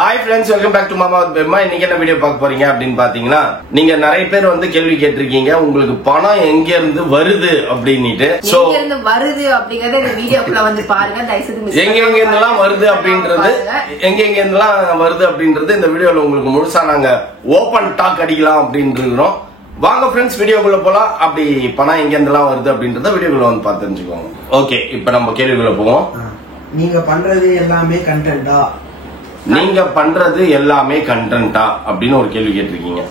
Hi friends, welcome back to Mama with Bemma. இன்னைக்கு என்ன video பார்க்க போறீங்க அப்படின்னு பாத்தீங்கன்னா, நீங்க நிறைய பேர் வந்து கேள்வி கேட்டிருக்கீங்க, உங்களுக்கு பணம் எங்க இருந்து வருது அப்படின்னுட்டு. சோ எங்க இருந்து வருது அப்படிங்கறத இந்த வீடியோக்குள்ள வந்து பாருங்க. தயவுசெய்து மிஸ் எங்க இருந்தெல்லாம் வருது அப்படின்றது, எங்க இருந்தெல்லாம் வருது அப்படின்றது இந்த வீடியோல உங்களுக்கு முழுசா நாங்க ஓபன் டாக் அடிக்கலாம் அப்படின்னு இருக்கிறோம். வாங்க ஃப்ரெண்ட்ஸ் வீடியோக்குள்ள போலாம். அப்படி பணம் எங்க இருந்தெல்லாம் வருது அப்படின்றத வீடியோக்குள்ள வந்து பார்த்து தெரிஞ்சுக்கோங்க. ஓகே, இப்போ நம்ம கேள்விக்குள்ள போவோம். நீங்க பண்றது எல்லாமே கண்டென்ட்டா? நீங்க பண்றது எல்லாமே கண்டென்ட்டா அப்படின்னு ஒரு கேள்வி கேட்டிருக்கீங்க.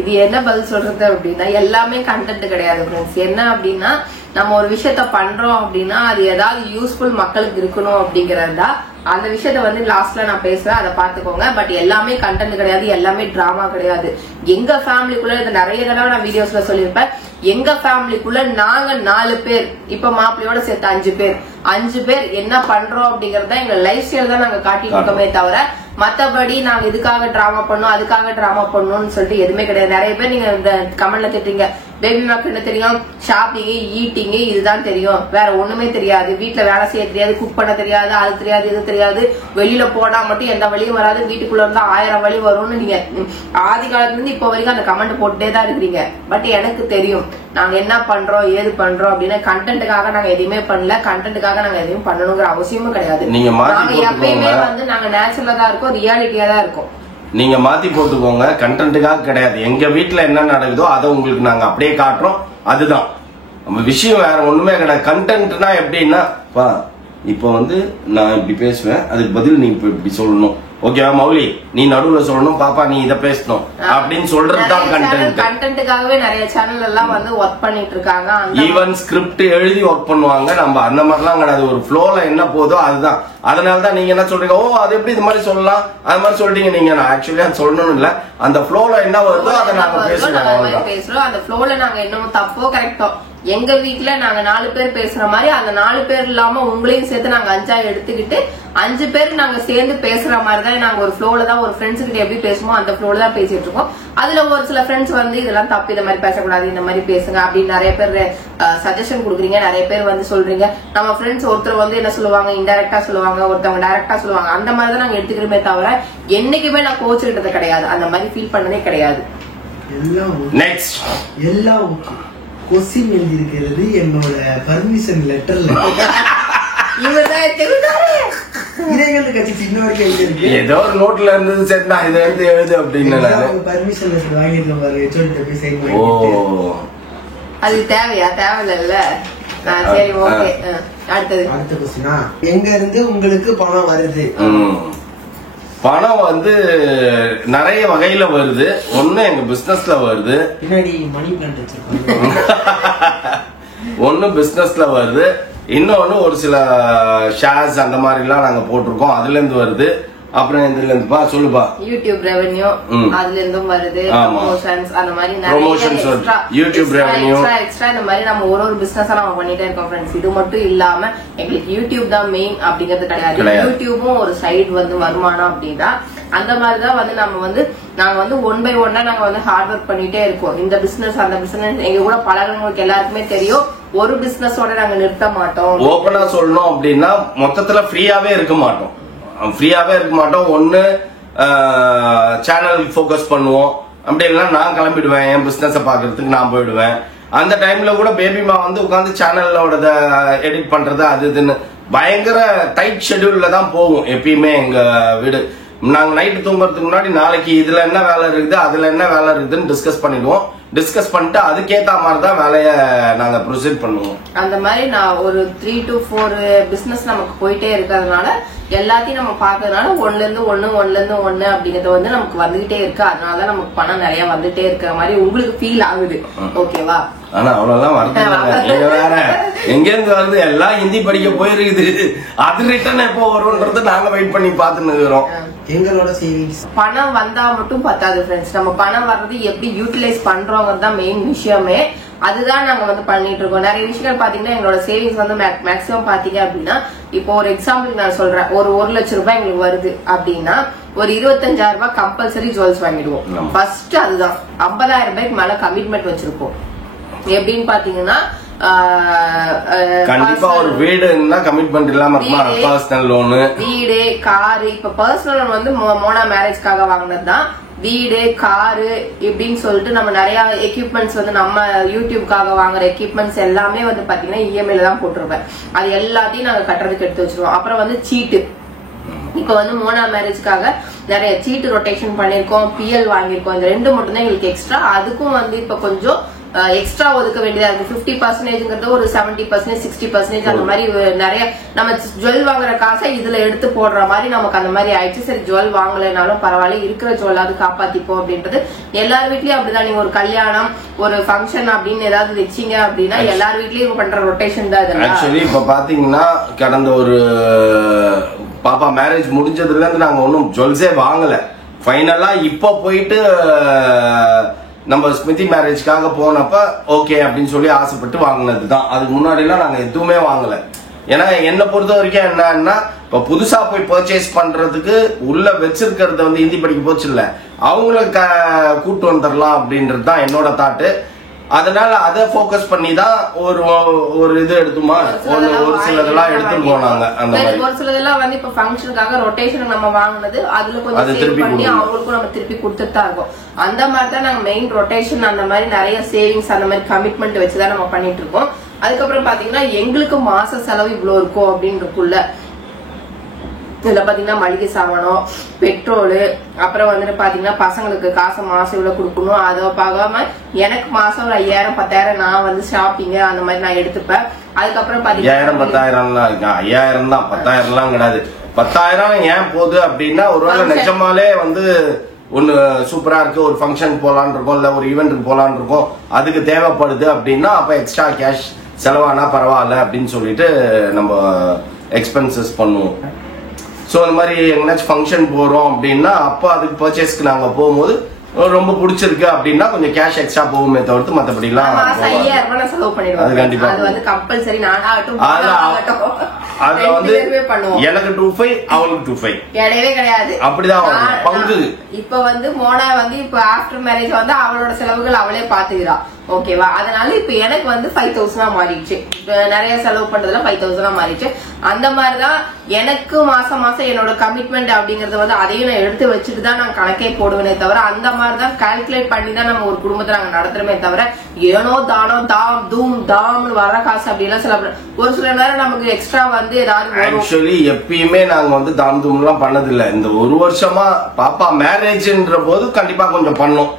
இது என்ன பதில் சொல்றது அப்படின்னா, எல்லாமே கண்டென்ட் கிடையாது ஃப்ரெண்ட்ஸ். என்ன அப்படின்னா, நம்ம ஒரு விஷயத்த பண்றோம் அப்படின்னா அது ஏதாவது யூஸ்ஃபுல் மக்களுக்கு இருக்கணும் அப்படிங்கறதா அந்த விஷயத்த வந்து லாஸ்ட்ல நான் பேசுவேன், அதை பாத்துக்கோங்க. பட் எல்லாமே கண்டென்ட் கிடையாது, எல்லாமே டிராமா கிடையாது. எங்க ஃபேமிலிக்குள்ள இது நிறைய தடவை நான் வீடியோஸ்ல சொல்லியிருப்பேன். எங்க ஃபேமிலிக்குள்ள நாங்க 4 பேர், இப்ப மாப்பிள்ளையோட சேர்த்து 5 பேர் என்ன பண்றோம் அப்படிங்கறத எங்க லைஃப் ஸ்டைல் தான் நாங்க காட்டிட்டு இருக்கோமே தவிர மத்தபடி நாங்க இதுக்காக டிராமா பண்ணோம் அதுக்காக டிராமா பண்ணோம்னு சொல்லிட்டு எதுவுமே கிடையாது. நிறைய பேர் நீங்க இந்த கமெண்ட்ல கேட்டீங்க, பேபி மேக்கு என்ன தெரியும், ஷாப்பிங் ஈட்டிங் இதுதான் தெரியும், வேற ஒண்ணுமே தெரியாது, வீட்டுல வேலை செய்ய தெரியாது, குக் பண்ண தெரியாது, அது தெரியாது இது தெரியாது, வெளியில போனா மட்டும் எந்த வழியும் வராது, வீட்டுக்குள்ள இருந்தா 1000 வழி வரும்னு நீங்க ஆதி காலத்துல இருந்து இப்ப வரைக்கும் அந்த கமெண்ட் போட்டுட்டே தான் இருக்கிறீங்க. பட் எனக்கு தெரியும் நாங்க என்ன பண்றோம் ஏது பண்றோம் அப்படின்னு. கண்டென்ட்டுக்காக நாங்க எதுவுமே பண்ணல, கண்டென்ட்டுக்காக நாங்க எதுவும் பண்ணணுங்கிற அவசியமும் கிடையாது. நாங்க எப்பயுமே வந்து நாங்க நேச்சுரலா தான் இருக்கோம், ரியாலிட்டியா தான் இருக்கும். நீங்க மாத்தி போட்டுக்கோங்க, கண்டென்ட்டுக்காக கிடையாது. எங்க வீட்டுல என்ன நடக்குதோ அதை உங்களுக்கு நாங்க அப்படியே காட்டுறோம், அதுதான் நம்ம விஷயம், வேற ஒண்ணுமே கிடையாது. கண்டென்ட்னா எப்படின்னா, இப்ப வந்து நான் இப்படி பேசுவேன், அதுக்கு பதில் நீ இப்படி சொல்லணும், ஓகேவா மௌலி நீ நடுவுல சொல்லணும், பாப்பா நீ இத பேசணும் அப்படின்னு சொல்றதுதான் கண்டென்ட். கண்டென்ட்டுக்காகவே நிறைய சேனல் எல்லாம் வந்து ஒர்க் பண்ணிட்டு இருக்காங்க. ஈவன் ஸ்கிரிப்ட் எழுதி ஒர்க் பண்ணுவாங்க. நம்ம அந்த மாதிரிலாம் கிடையாது, ஒரு ஃப்ளோல என்ன போதோ அதுதான். அதனாலதான் நீங்க என்ன சொல்றீங்க, ஓ அது எப்படி இது மாதிரி சொல்லலாம், அது மாதிரி சொல்றீங்க நீங்க. நான் ஆக்சுவலி அது சொல்லணும் இல்ல, அந்த ஃப்ளோல என்ன வருதோ அதை நாங்க பேசுறோம். அந்த ஃப்ளோல நாங்க என்னமோ தப்போ கரெக்டோ எங்க வீட்டுல நாங்க 4 பேர் பேசுற மாதிரி அந்த 4 பேர் இல்லாம உங்களையும் சேர்த்து நாங்க 5ஆ எடுத்துக்கிட்டு 5 பேர் நாங்க சேர்ந்து பேசுற மாதிரிதான் நாங்க ஒரு ஃப்ளோல தான், ஒரு ஃப்ரெண்ட்ஸ் கிட்ட எப்படி பேசுவோம் அந்த ஃப்ளோல தான் பேசிட்டு இருக்கோம். அதுல ஒரு சில ஃப்ரெண்ட்ஸ் வந்து இதெல்லாம் தப்பு, இந்த மாதிரி பேசக்கூடாது, இந்த மாதிரி பேசுங்க அப்படின்னு நிறைய பேர் சஜஷன் கொடுக்குறீங்க. நிறைய பேர் வந்து சொல்றீங்க. நம்ம ஃப்ரெண்ட்ஸ் ஒருத்தர் வந்து என்ன சொல்லுவாங்க, இன்டைரக்டா சொல்லுவாங்க, ஒருத்தவங்க டைரக்டா சொல்லுவாங்க. அந்த மாதிரி தான் நாங்க எடுத்துக்கிறோமே தவிர என்னைக்குமே நான் கோச்சுக்கிட்டது கிடையாது, அந்த மாதிரி ஃபீல் பண்ணதே கிடையாது. நெக்ஸ்ட் எல்லாம் கொஸ்டின் எழுதி இருக்கிறது என்னோட பர்மிஷன் லெட்டர்ல. ஏதோ ஒரு நோட்ல இருந்தது, சரி நான் இதை எடுத்து எழுது அப்படின்னு பர்மிஷன் லெட்டர் வாங்கிட்டு பாருங்க. அது தேவையா? தேவையில்ல. சரி ஓகே, அடுத்த கொஸ்டினா, எங்க இருந்து உங்களுக்கு பணம் வருது? பணம் வந்து நிறைய வகையில வருது. ஒண்ணு எங்க பிசினஸ்ல வருது, பின்னாடி மணி பிளான்ட் வச்சிருக்காங்க. ஒண்ணு பிசினஸ்ல வருது, இன்னொன்னு ஒரு சில ஷேர்ஸ் அந்த மாதிரி எல்லாம் நாங்க போட்டிருக்கோம், அதுல இருந்து வருது. அப்புறம் இதுல இருந்துப்பா சொல்லுப்பா, யூடியூப் ரெவென்யூ அதுல இருந்தும் வருது, ப்ரமோஷன்ஸ் அந்த மாதிரி யூடியூப் ரெவென்யூ எக்ஸ்ட்ரா இந்த மாதிரி நம்ம ஒரு பிசினஸ் நம்ம பண்ணிட்டே இருக்கோம் ஃப்ரெண்ட்ஸ். இது மட்டும் இல்லாம எங்களுக்கு யூடியூப் தான் மெயின் அப்படிங்கிறது கிடையாது. யூடியூபும் ஒரு சைடு வந்து வருமானம் அப்படின்னா அந்த மாதிரிதான் வந்து நம்ம வந்து நாங்க வந்து 1 by 1 நாங்க வந்து ஹார்ட் ஒர்க் பண்ணிட்டே இருக்கோம். இந்த பிசினஸ் அந்த பிசினஸ் எங்க கூட பழகிறவங்களுக்கு எல்லாருக்குமே தெரியும். ஒரு பிசினஸோட நாங்க நிறுத்த மாட்டோம். ஓபனா சொல்லணும் அப்படின்னா மொத்தத்துல ஃப்ரீயாவே இருக்க மாட்டோம். ஒண்ணு சேனல் போக்கஸ் பண்ணுவோம், அப்படி இல்லைன்னா நான் கிளம்பிடுவேன், என் பிசினஸ் பாக்குறதுக்கு நான் போயிடுவேன். அந்த டைம்ல கூட பேபிமா வந்து உட்காந்து சேனலோட எடிட் பண்றது அது இதுன்னு பயங்கர டைட் ஷெட்யூல்ல தான் போகும் எப்பயுமே எங்க வீடு. நாங்க நைட்டு தூங்குறதுக்கு முன்னாடி நாளைக்கு இதுல என்ன வேலை இருக்குது அதுல என்ன வேலை இருக்குதுன்னு டிஸ்கஸ் பண்ணிடுவோம். டிஸ்கஸ் பண்ணிட்டு அதுக்கேத்த மாதிரி தான் வேலைய நாங்க ப்ரொசீட் பண்ணுவோம். அந்த மாதிரி நான் ஒரு 3 to 4 பிசினஸ் நமக்கு போயிட்டே இருக்கிறதுனால எல்லாத்தையும் நம்ம பாக்குறதுனால 1ல இருந்து 1 அப்படிங்கறது வந்து நமக்கு வந்துகிட்டே இருக்கு. அதனாலதான் நமக்கு பணம் நிறைய வந்துட்டே இருக்கிற மாதிரி உங்களுக்கு ஃபீல் ஆகுது. ஓகேவா? ஆனா அவ்வளவுதான் வருது வேற எங்க இருந்து வருது, எல்லாம் ஹிந்தி படிக்க போயிருக்குது, அது ரிட்டர்ன் எப்போ வரும்ன்றது நாங்க வெயிட் பண்ணி பாத்துன்னு இருக்கிறோம். எங்களோட சேவிங்ஸ் பணம் வந்தா மட்டும் பத்தாது ஃப்ரெண்ட்ஸ். நம்ம பணம் வர்றது எப்படி யூட்டிலைஸ் பண்றோங்கிறது தான் மெயின் விஷயமே. அதுதான் நாங்க வந்து பண்ணிட்டு இருக்கோம். நிறைய விஷயங்கள் பாத்தீங்கன்னா எங்களோட சேவிங்ஸ் வந்து மேக்ஸிமம் பாத்தீங்க அப்படின்னா, இப்போ ஒரு எக்ஸாம்பிள் நான் சொல்றேன், ஒரு 1 லட்சம் ரூபாய் எங்களுக்கு வருது அப்படின்னா ஒரு 25,000 ரூபாய் கம்பல்சரி ஜுவல்ஸ் வாங்கிடுவோம். ஃபர்ஸ்ட் அதுதான் 50,000 ரூபாய்க்கு மேல கமிட்மெண்ட் வச்சிருக்கோம். எப்படின்னு பாத்தீங்கன்னா கண்டிப்பா ஒரு வீடு கமிட்மெண்ட் இல்லாம இருக்குமா? பர்சனல் லோனு, வீடு, காரு. இப்ப பர்சனல் லோன் வந்து மோனா மேரேஜ்க்காக வாங்கினதுதான். வீடு, காரு இப்படின்னு சொல்லிட்டு நம்ம நிறைய எக்யூப்மெண்ட்ஸ் வந்து நம்ம யூடியூப்காக வாங்குற எக்யூப்மெண்ட்ஸ் எல்லாமே வந்து பாத்தீங்கன்னா இஎம்ஐல தான் போட்டிருப்பேன். அது எல்லாத்தையும் நாங்க கட்டுறதுக்கு எடுத்து வச்சிருவோம். அப்புறம் வந்து சீட்டு. இப்ப வந்து மோனா மேரேஜ்க்காக நிறைய சீட்டு ரொட்டேஷன் பண்ணிருக்கோம், பிஎல் வாங்கியிருக்கோம். இந்த 2 மட்டும் தான் எங்களுக்கு எக்ஸ்ட்ரா. அதுக்கும் வந்து இப்ப கொஞ்சம் எக்ஸ்ட்ரா ஒதுக்க வேண்டியதா இருக்கு. 50% ஒரு 70%, 60% அந்த மாதிரி நிறைய நம்ம ஜுவல் வாங்குற காசை இதுல எடுத்து போடுற மாதிரி நமக்கு அந்த மாதிரி ஆயிடுச்சு. சரி, ஜுவல் வாங்கலைனாலும் பரவாயில்ல, இருக்கிற ஜுவல்லாவது காப்பாத்திப்போம் அப்படின்றது. எல்லார் வீட்லயும் அப்படிதான். நீங்க ஒரு கல்யாணம், ஒரு ஃபங்க்ஷன் அப்படின்னு ஏதாவது வச்சீங்க அப்படின்னா எல்லார் வீட்லயும் பண்ற ரொட்டேஷன் தான் இதெல்லாம். ஆக்சுவலி இப்ப பாத்தீங்கன்னா கடந்த ஒரு பாப்பா மேரேஜ் முடிஞ்சதுல இருந்து நாங்க ஒன்னும் ஜுவல்ஸே வாங்கல. ஃபைனலா இப்ப போயிட்டு நம்ம ஸ்மிதி மேரேஜ்க்காக போனப்ப ஓகே அப்படின்னு சொல்லி ஆசைப்பட்டு வாங்கினதுதான். அதுக்கு முன்னாடி எல்லாம் நாங்க எதுவுமே வாங்கல. ஏன்னா என்னை பொறுத்த வரைக்கும் என்னன்னா, இப்ப புதுசா போய் பர்ச்சேஸ் பண்றதுக்கு உள்ள வச்சிருக்கிறது வந்து ஹிந்தி படிக்க போச்சு இல்ல, அவங்கள கூட்டு வந்துடலாம் அப்படின்றது தான் என்னோட தாட்டு. அதனால அதை போக்கஸ் பண்ணி தான் ஒரு இது எடுத்துமா, ஒரு சிலதெல்லாம் எடுத்து போனாங்க. அந்த மாதிரி ஒரு சிலதெல்லாம் வந்து இப்ப ஃபங்க்ஷனுக்காக ரொட்டேஷன் நம்ம வாங்கினது அதுல கொஞ்சம் சேவ் பண்ணி அவங்களுக்கும் நம்ம திருப்பி கொடுத்துட்டு தான் இருக்கோம். அந்த மாதிரி தான் நாங்க மெயின் ரொட்டேஷன் அந்த மாதிரி நிறைய சேவிங்ஸ் அந்த மாதிரி கமிட்மெண்ட் வச்சுதான் நம்ம பண்ணிட்டு இருக்கோம். அதுக்கப்புறம் பாத்தீங்கன்னா எங்களுக்கு மாச செலவு இவ்வளவு இருக்கும் அப்படின்னு இருக்குல்ல. இதுல பாத்தீங்கன்னா மளிகை சாமானம், பெட்ரோலு, அப்புறம் வந்துட்டு பாத்தீங்கன்னா பசங்களுக்கு காசு மாசம் இவ்வளவு கொடுக்கணும். அதை பார்க்காம எனக்கு மாசம் ஒரு 5000 10,000 நான் வந்து ஷாப்பிங் அந்த மாதிரி நான் எடுத்துப்பேன். அதுக்கப்புறம் 5000 10,000 5000 தான், 10,000 எல்லாம் கிடையாது. 10,000 ஏன் போகுது அப்படின்னா, ஒருவேளை நிஜமாலே வந்து ஒன்னு சூப்பரா இருக்கு, ஒரு ஃபங்க்ஷன் போலான் இருக்கோம், இல்ல ஒரு ஈவெண்ட்டுக்கு போலான் இருக்கோம், அதுக்கு தேவைப்படுது அப்படின்னா அப்ப எக்ஸ்ட்ரா கேஷ் செலவானா பரவாயில்ல அப்படின்னு சொல்லிட்டு நம்ம எக்ஸ்பென்சஸ் பண்ணுவோம். சோ அந்த மாதிரி எங்கேயாச்சும் ஃபங்க்ஷன் போறோம் அப்படின்னா அப்ப அதுக்கு பர்ச்சேஸ்க்கு நாங்க போகும்போது ரொம்ப பிடிச்சிருக்கு அப்படின்னா கொஞ்சம் கேஷ் எக்ஸ்ட்ரா போகுமே தவிர்த்து மத்தபடி எல்லாம் 5000 செலவு பண்ணிடுவோம். அது கண்டிப்பா அது வந்து கம்பல்சரி. நானாகட்டும் அதுல வந்து எனக்கு 25 அவளுக்கு 25 கிடையவே கிடையாது. அப்படிதான் பங்கு. இப்ப வந்து மோனா வந்து இப்ப ஆஃப்டர் மேரேஜ் வந்து அவளோட செலவுகள் அவளே பாத்துக்கிறா. ஓகேவா? அதனால இப்ப எனக்கு வந்து 5000 மாறிடுச்சு. நிறைய செலவு பண்றதுல 5000 மாறிடுச்சு. அந்த மாதிரிதான் எனக்கு மாசம் மாசம் என்னோட கமிட்மெண்ட் அப்படிங்கறது வந்து அதையும் நான் எடுத்து வச்சுட்டு தான் நான் கணக்கே போடுவேனே தவிர, அந்த மாதிரிதான் கால்குலேட் பண்ணி தான் நம்ம ஒரு குடும்பத்தை நாங்க நடத்துறோமே தவிர, ஏனோ தானோ தாம் தூம் தாம்னு வர காசு அப்படிலாம் சில ஒரு சில நேரம் நமக்கு எக்ஸ்ட்ரா வந்து ஏதாவது. ஆக்சுவலி எப்பயுமே நாங்க வந்து தாம் தூம் எல்லாம் பண்ணதில்லை. இந்த ஒரு வருஷமா பாப்பா மேரேஜ்ன்ற போது கண்டிப்பா கொஞ்சம் பண்ணோம்.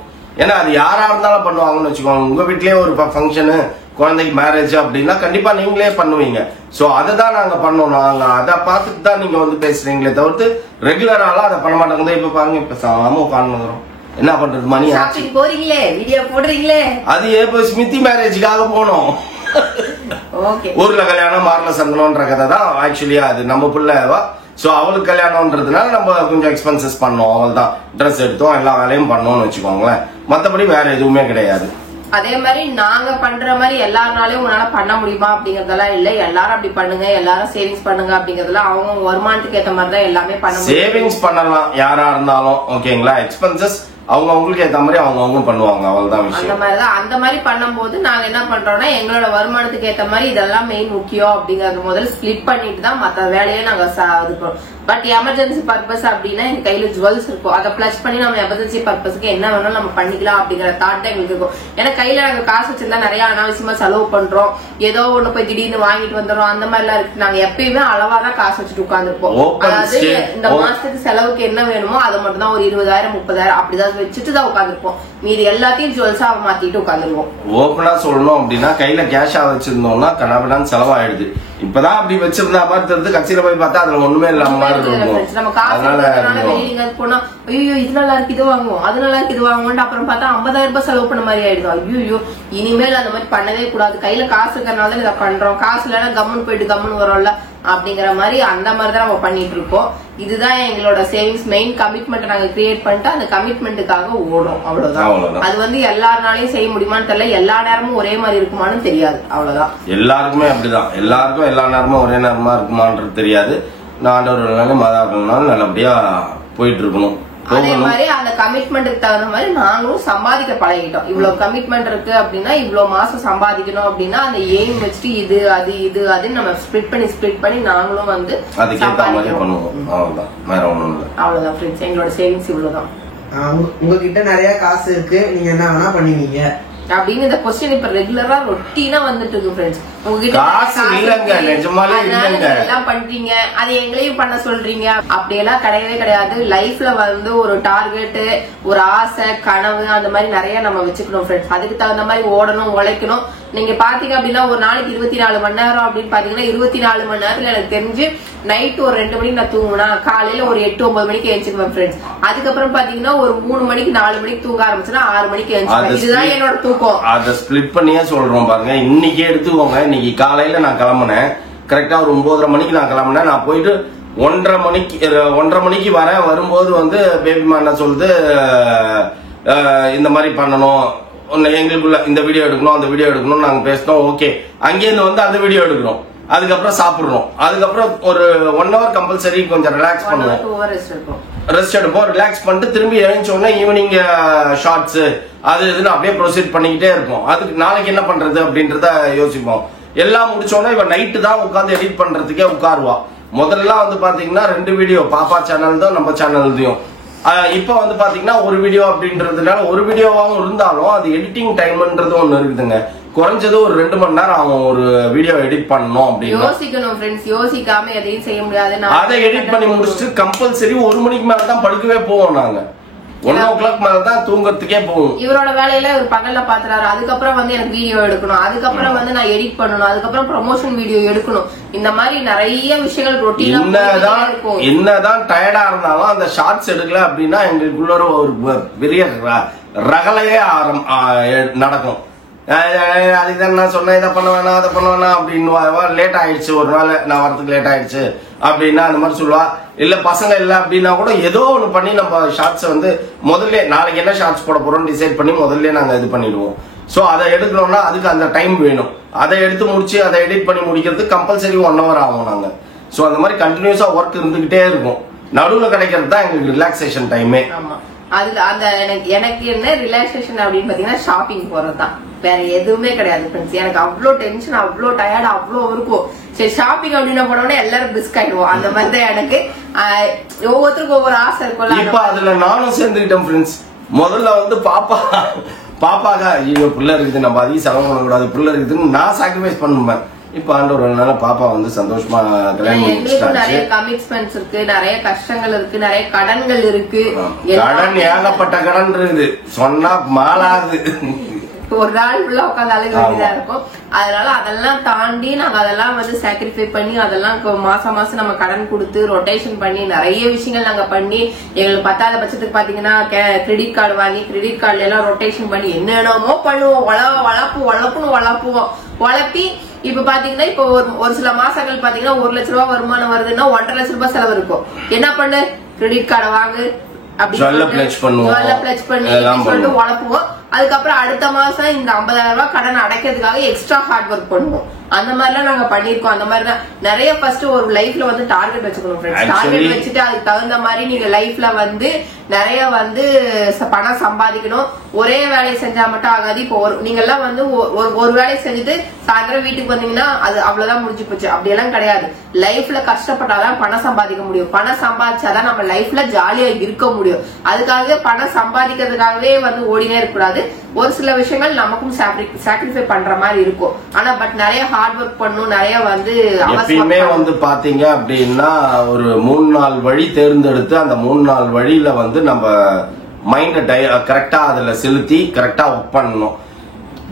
ஏன்னா அது யாரா இருந்தாலும் பண்ணுவாங்கன்னு வச்சுக்கோங்க. உங்க வீட்லயே ஒரு ஃபங்க்ஷனு, குழந்தைக்கு மேரேஜ் அப்படின்னா கண்டிப்பா நீங்களே பண்ணுவீங்க. சோ அததான் நாங்க பண்ணோம். நாங்க அதை பார்த்துட்டு தான் நீங்க வந்து பேசுறீங்களே தவிர்த்து ரெகுலராலாம் அதை பண்ண மாட்டாங்க. இப்ப பாருங்க, இப்ப சாம உட்காந்துக்கிறோம், என்ன பண்றது, மணி போறீங்களே, வீடியோ போடுறீங்களே. அது இப்ப ஸ்மிதி மேரேஜுக்காக போனோம். ஊர்ல கல்யாணம் மாறல சந்தனம்ன்ற கதை தான் ஆக்சுவலியா. அது நம்ம பிள்ளைவா. சோ அவளுக்கு கல்யாணம்ன்றதுனால நம்ம கொஞ்சம் எக்ஸ்பென்சஸ் பண்ணோம். அவள் தான் ட்ரெஸ் எடுத்தோம், எல்லா வேலையும் பண்ணோம்னு வச்சுக்கோங்களேன். மத்தபடி வேற எதுவுமே கிடையாது. அதே மாதிரி நாங்க பண்ற மாதிரி எல்லாருனாலையும் உங்களால பண்ண முடியுமா அப்படிங்கறதெல்லாம் இல்ல. எல்லாரும் அப்படி பண்ணுங்க, எல்லாரும் சேவிங்ஸ் பண்ணுங்க அப்படிங்கறதுலாம் அவங்க வருமானத்துக்கு ஏத்த மாதிரி தான் எல்லாமே பண்ண முடியும். சேவிங்ஸ் பண்ணலாம் யாரா இருந்தாலும், ஓகேங்களா. எக்ஸ்பென்சஸ் அவங்க அவங்களுக்கு ஏத்த மாதிரி அவங்க பண்ணுவாங்க, அவ்வளவுதான் விஷயம். அந்த மாதிரிதான். அந்த மாதிரி பண்ணும்போது நாங்க என்ன பண்றோம்னா, எங்களோட வருமானத்துக்கு ஏத்த மாதிரி இதெல்லாம் மெயின் முக்கியம் அப்படிங்கறது முதல்ல ஸ்பிளிட் பண்ணிட்டு தான் மத்த வேலையை நாங்க இதுக்கிறோம். பட் எமர்ஜென்சி பர்பஸ் அப்படின்னா எங்க கையில ஜுவல்ஸ் இருக்கும், அதை பிளஸ் பண்ணி நம்ம எமர்ஜென்சி பர்பஸ்க்கு என்ன வேணாலும் நம்ம பண்ணிக்கலாம் அப்படிங்கிற தாட் தான் எங்களுக்கு இருக்கும். ஏன்னா கையில நாங்க காசு வச்சிருந்தா நிறைய அனாவசியமா செலவு பண்றோம், ஏதோ ஒண்ணு போய் திடீர்னு வாங்கிட்டு வந்துடும், அந்த மாதிரி எல்லாம் இருக்கு. நாங்க எப்பயுமே அளவா தான் காசு வச்சுட்டு உட்காந்துருப்போம். அதாவது இந்த மாசத்துக்கு செலவுக்கு என்ன வேணுமோ அதை மட்டும் தான் ஒரு 20,000 30,000 அப்படிதான் வச்சுட்டு தான் உட்காந்துருப்போம். மீதி எல்லாத்தையும் ஜுவல்ஸா மாத்திட்டு உட்காந்துருவோம். ஓப்பனா சொல்லணும் அப்படின்னா கையில கேஷா வச்சிருந்தோம்னா கனவுடான்னு செலவாயிடுது. இப்பதான் அப்படி வச்சிருந்தா மாதிரி தெரிஞ்சு கட்சியில போய் பார்த்தா அதுல ஒண்ணுமே இல்லாம மாதிரி இருக்கும். நம்ம காசு வெளியில போனா ஐயோ இது நல்லா இருக்கு இது வாங்குவோம், அது நல்லா இருக்கு இது வாங்குவோம், அப்புறம் பார்த்தா 50,000 ரூபாய் செலவு பண்ண மாதிரி ஆயிடுது. ஐயோ இனிமேல் அந்த மாதிரி பண்ணவே கூடாது, கையில காசு இருக்கிறனால தான் இதை பண்றோம், காசு இல்லைன்னா கம்முன்னு போயிட்டு கம்முன்னு வரோம்ல அப்படிங்கிற மாதிரி அந்த மாதிரி தான் நம்ம பண்ணிட்டு இருக்கோம். இதுதான் எங்களோட சேவிங்ஸ் மெயின் கமிட்மெண்ட் நாங்க கிரியேட் பண்ணிட்டு அந்த கமிட்மெண்ட்டுக்காக ஓடும். அவ்வளவுதான். அது வந்து எல்லாருனாலையும் செய்ய முடியுமான்னு தெரியல, எல்லா நேரமும் ஒரே மாதிரி இருக்குமான்னு தெரியாது. அவ்வளவுதான். எல்லாருக்குமே அப்படிதான். எல்லாருக்கும் எல்லா நேரமும் ஒரே நேரமா இருக்குமான்றது தெரியாது. ஆண்டவர்களாலும் மாதாக்கள்னாலும் நல்லபடியா போயிட்டு இருக்கணும். அதே மாதிரி அந்த கமிட்மெண்ட்டுக்கு தகுந்த மாதிரி நாங்களும் சம்பாதிக்க பழகிட்டோம். இவ்வளவு கமிட்மெண்ட் இருக்கு அப்படின்னா இவ்வளவு மாசம் சம்பாதிக்கணும் அப்படின்னா அந்த எய்ம் வச்சுட்டு இது அதுன்னு நம்ம ஸ்பிளிட் பண்ணி நாங்களும் வந்து அவ்வளவுதான் ஃப்ரெண்ட்ஸ். எங்களோட சேவிங்ஸ் இவ்வளவுதான். உங்ககிட்ட நிறைய காசு இருக்கு, நீங்க என்ன வேணா பண்ணுவீங்க அப்படின்னு இந்த கொஸ்டின் இப்ப ரெகுலரா ரொட்டீனா வந்துட்டு இருக்கு ஃப்ரெண்ட்ஸ். உங்ககிட்ட எல்லாம் பண்றீங்க, அது எங்களையும் பண்ண சொல்றீங்க, அப்படியெல்லாம் கிடையவே கிடையாது. லைஃப்ல வந்து ஒரு டார்கெட், ஒரு ஆசை, கனவு அந்த மாதிரி நிறைய நம்ம வச்சுக்கணும் ஃப்ரெண்ட்ஸ். அதுக்கு தகுந்த மாதிரி ஓடணும், உழைக்கணும். நீங்க பாத்தீங்க அப்படின்னா ஒரு நாளைக்கு 24 மணி நேரம் அப்படின்னு பாத்தீங்கன்னா 24 மணி நேரத்துல எனக்கு தெரிஞ்சு நைட் ஒரு 2 மணிக்கு நான் தூங்குனா காலையில ஒரு 8-9 மணிக்கு எழுச்சிருவேன் ஃப்ரெண்ட்ஸ். அதுக்கப்புறம் பாத்தீங்கன்னா ஒரு 3 மணிக்கு 4 மணிக்கு தூங்க ஆரம்பிச்சுன்னா 6 மணிக்கு எழுச்சிருவேன். இதுதான் என்னோட தூக்கம். அதை ஸ்பிளிட் பண்ணியே சொல்றோம் பாருங்க. இன்னைக்கு எடுத்துக்கோங்க, இன்னைக்கு காலையில நான் கிளம்புனேன் கரெக்டா ஒரு 9:30 மணிக்கு நான் கிளம்புனேன். நான் போயிட்டு 1:30 மணிக்கு வரேன். வரும்போது வந்து பேபிமா என்ன சொல்லுது, இந்த மாதிரி பண்ணணும், எங்களுக்குள்ள இந்த வீடியோ எடுக்கணும் அந்த வீடியோ எடுக்கணும் நாங்க பேசினோம். ஓகே, அங்கேருந்து வந்து அந்த வீடியோ எடுக்கிறோம், அதுக்கப்புறம் சாப்பிடுறோம், அதுக்கப்புறம் ஒரு 1 hour கம்பல்சரி கொஞ்சம் ரிலாக்ஸ் பண்ணுவோம், ரெஸ்ட் எடுப்போம். ரிலாக்ஸ் பண்ணிட்டு திரும்பி எழுந்தோடனே ஈவினிங் ஷார்ட்ஸ் அது இதுன்னு அப்படியே ப்ரொசீட் பண்ணிக்கிட்டே இருப்போம். அதுக்கு நாளைக்கு என்ன பண்றது அப்படின்றத யோசிப்போம். எல்லாம் முடிச்சோன்னா இவன் நைட்டு தான் உட்காந்து எடிட் பண்றதுக்கே உட்காருவா. முதல்ல வந்து பாத்தீங்கன்னா 2 வீடியோ பாப்பா சேனல் தான் நம்ம சேனல்தையும். இப்ப வந்து பாத்தீங்கன்னா ஒரு வீடியோ அப்படின்றதுனால ஒரு வீடியோவாகவும் இருந்தாலும் அது எடிட்டிங் டைம்ன்றது ஒண்ணு இருக்குதுங்க. குறைஞ்சது ஒரு 2 மணி நேரம் ஆகும் ஒரு வீடியோ எடிட் பண்ணணும் அப்படின்னு. யோசிக்கணும் ஃப்ரெண்ட்ஸ், யோசிக்காம எதையும் செய்ய முடியாது. அதை எடிட் பண்ணி முடிச்சுட்டு கம்பல்சரி 1 மணிக்கு மேலதான் படுக்கவே போவோம். நாங்க 1 o'clock மேலதான் தூங்கறதுக்கே போவோம். இவரோட வேலையில ஒரு பகல்ல பாத்துறாரு. அதுக்கப்புறம் வந்து எனக்கு வீடியோ எடுக்கணும், அதுக்கப்புறம் வந்து நான் எடிட் பண்ணணும், அதுக்கப்புறம் ப்ரமோஷன் வீடியோ எடுக்கணும். இந்த மாதிரி நிறைய விஷயங்கள் ரொட்டீனா இருக்கும். என்னதான் டயர்டா இருந்தாலும் அந்த ஷார்ட்ஸ் எடுக்கல அப்படின்னா எங்களுக்குள்ள ஒரு பெரிய ரகலையே நடக்கும். அதுக்குதான் நான் சொன்னேன் இதை பண்ண வேணாம் அதை பண்ண வேணாம் அப்படின்னு. லேட் ஆயிடுச்சு, ஒரு நாள் நான் வரதுக்கு லேட் ஆயிடுச்சு அப்படின்னா அந்த மாதிரி சொல்லுவா. இல்ல பசங்க இல்ல அப்படின்னா கூட ஏதோ ஒண்ணு பண்ணி நம்ம ஷார்ட்ஸ் வந்து முதல்ல நாளைக்கு என்ன ஷார்ட்ஸ் போட போறோம் டிசைட் பண்ணி முதல்ல நாங்க இது பண்ணிடுவோம். சோ அதை எடுக்கணும்னா அதுக்கு அந்த டைம் வேணும். அதை எடுத்து முடிச்சு அதை எடிட் பண்ணி முடிக்கிறதுக்கு கம்பல்சரி 1 hour ஆகும் நாங்க. சோ அந்த மாதிரி கண்டினியூஸா ஒர்க் இருந்துகிட்டே இருக்கும். நடுவுல கிடைக்கிறது தான் எங்களுக்கு ரிலாக்ஸேஷன் டைமே. அதுல அந்த எனக்கு என்ன ரிலாக்ஸேஷன் அப்படின்னு பாத்தீங்கன்னா ஷாப்பிங் போறதுதான், வேற எதுவுமே கிடையாது ஃப்ரெண்ட்ஸ். எனக்கு அவ்வளோ டென்ஷன், அவ்வளோ டயர்ட், அவ்வளோ இருக்கும். சரி ஷாப்பிங் அப்படின்னு போனோம்னா எல்லாரும் பிஸ்க் ஆயிடுவோம். அந்த மாதிரி தான் எனக்கு ஒவ்வொருத்தருக்கும் ஒவ்வொரு ஆசை இருக்கும். இப்ப அதுல நானும் சேர்ந்துக்கிட்டேன் ஃப்ரெண்ட்ஸ். முதல்ல வந்து பாப்பாக்கா ஐயோ பிள்ளை இருக்குது, நம்ம அதிகம் செலவு பண்ணக்கூடாது, பிள்ளை இருக்குதுன்னு நான் சாக்ரிஃபைஸ் பண்ணுவேன். இப்ப ஆண்டவர்னால பாப்பா வந்து சந்தோஷமா எங்களுக்கும் நிறைய கமிட்மெண்ட்ஸ் இருக்கு, நிறைய கஷ்டங்கள் இருக்கு, நிறைய கடன்கள் இருக்கு. கடன் ஏகப்பட்ட கடன் இருக்குது, சொன்னா மாளாது. ஒரு நாள் ஃபுல்லா உட்காந்து அழுக வேண்டியதா இருக்கும். அதனால அதெல்லாம் தாண்டி நாங்க அதெல்லாம் வந்து சாக்ரிஃபை பண்ணி அதெல்லாம் மாசம் மாசம் நம்ம கடன் கொடுத்து ரொட்டேஷன் பண்ணி நிறைய விஷயங்கள் நாங்க பண்ணி எங்களுக்கு 10வது பட்சத்துக்கு பாத்தீங்கன்னா கிரெடிட் கார்டு வாங்கி கிரெடிட் கார்டுல எல்லாம் ரொட்டேஷன் பண்ணி என்னென்னமோ பண்ணுவோம். வளப்புவோம் வளப்பி இப்ப பாத்தீங்கன்னா இப்ப ஒரு சில மாசங்கள் பாத்தீங்கன்னா 1 லட்ச ரூபாய் வருமானம் வருதுன்னா 1.5 லட்ச ரூபாய் செலவு இருக்கும். என்ன பண்ணு, கிரெடிட் கார்டை வாங்கு வளப்புவோம். அதுக்கப்புறம் அடுத்த மாசம் இந்த 50,000 ரூபாய் கடன் அடைக்கிறதுக்காக எக்ஸ்ட்ரா ஹார்ட் ஒர்க் பண்ணுவோம். அந்த மாதிரிலாம் நாங்க பண்ணிருக்கோம். அந்த மாதிரி நிறைய ஃபர்ஸ்ட் ஒரு லைஃப்ல வந்து டார்கெட் வச்சுக்கணும் ஃப்ரெண்ட்ஸ். டார்கெட் வச்சுட்டு அதுக்கு தகுந்த மாதிரி நீங்க லைஃப்ல வந்து நிறைய வந்து பணம் சம்பாதிக்கணும். ஒரே வேலையை செஞ்சா மட்டும் ஆகாது. இப்போ நீங்க எல்லாம் வந்து ஒரு வேலையை செஞ்சுட்டு சாயந்தரம் வீட்டுக்கு வந்தீங்கன்னா அது அவ்வளவுதான் முடிஞ்சு போச்சு. அப்படியெல்லாம் கிடையாது. லைஃப்ல கஷ்டப்பட்டாதான் பணம் சம்பாதிக்க முடியும். பணம் சம்பாதிச்சாதான் நம்ம லைஃப்ல ஜாலியா இருக்க முடியும். அதுக்காகவே பணம் சம்பாதிக்கிறதுக்காகவே வந்து ஓடினே இருக்கக்கூடாது. ஒரு சில விஷயங்கள் நமக்கும் சாக்ரிஃபை பண்ற மாதிரி இருக்கும். ஆனா பட் நிறைய ஹார்ட் ஒர்க் பண்ணும். நிறைய வந்து எப்பயுமே வந்து பாத்தீங்க அப்படின்னா ஒரு 3 நாள் வழி தேர்ந்தெடுத்து அந்த 3 நாள் வழியில வந்து நம்ம மைண்ட கரெக்டா அதுல செலுத்தி கரெக்டா ஒர்க் பண்ணணும்.